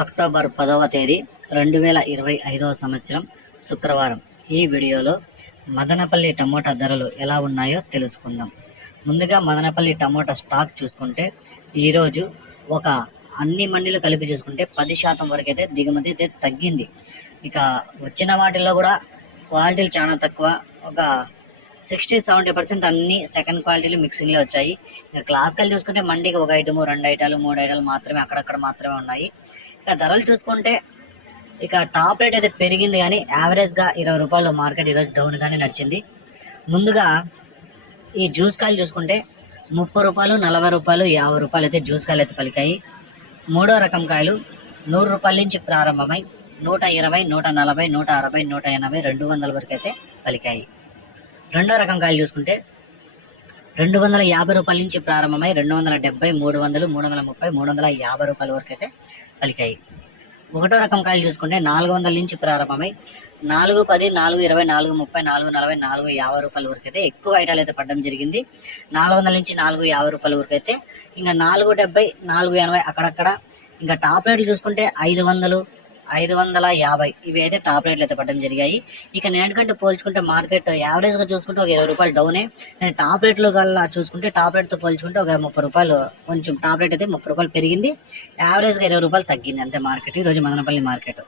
October 10వ తేదీ 2025వ సంవత్సరం శుక్రవారం. ఈ వీడియోలో మదనపల్లి టమోటా ధరలు ఎలా ఉన్నాయో తెలుసుకుందాం. ముందుగా మదనపల్లి టమోటా స్టాక్ చూసుకుంటే ఈరోజు ఒక అన్ని మండీలు కలిపి చూసుకుంటే 10% వరకు అయితే దిగుమతి అయితే తగ్గింది. ఇక వచ్చిన వాటిల్లో కూడా క్వాలిటీలు చాలా తక్కువ, ఒక 60-70% అన్ని సెకండ్ క్వాలిటీలు మిక్సింగ్లో వచ్చాయి. ఇక క్లాసికల్ చూసుకుంటే మండీకి ఒక ఐటము, 2 ఐటాలు, 3 ఐటాలు మాత్రమే అక్కడక్కడ మాత్రమే ఉన్నాయి. ఇక ధరలు చూసుకుంటే ఇక టాప్ రేట్ అయితే పెరిగింది, కానీ యావరేజ్గా 20 రూపాయలు మార్కెట్ ఈరోజు డౌన్గానే నడిచింది. ముందుగా ఈ జ్యూస్ కాయలు చూసుకుంటే 30 రూపాయలు, 40 రూపాయలు, 50 రూపాయలు అయితే జ్యూస్ కాయలు అయితే పలికాయి. మూడో రకం కాయలు 100 రూపాయల నుంచి ప్రారంభమై 120, 140, 160, 180, 200 వరకు అయితే పలికాయి. రెండో రకం కాయలు చూసుకుంటే 250 రూపాయల నుంచి ప్రారంభమై 270, 300, 330, 350 రూపాయల వరకు అయితే పలికాయి. ఒకటో రకం కాయలు చూసుకుంటే 400 నుంచి ప్రారంభమై 410, 420, 430, 440, 450 రూపాయల వరకు అయితే ఎక్కువ ఐటాలు అయితే పడడం జరిగింది. 400 నుంచి 450 రూపాయల వరకు అయితే, ఇంకా 470, 480 అక్కడక్కడ. ఇంకా టాప్ రేట్లు చూసుకుంటే 500, 550 ఇవి అయితే టాప్ రేట్లు అయితే పడడం జరిగాయి. ఇక నేటికంటే పోల్చుకుంటే మార్కెట్ యావరేజ్గా చూసుకుంటే ఒక 20 రూపాయలు డౌనే. నేను టాప్ రేట్లు కల్లా చూసుకుంటే టాప్ రేట్తో పోల్చుకుంటే ఒక 30 రూపాయలు, కొంచెం టాప్ రేట్ అయితే 30 రూపాయలు పెరిగింది, యావరేజ్గా 20 రూపాయలు తగ్గింది అంతే మార్కెట్ ఈరోజు మదనపల్లి మార్కెట్.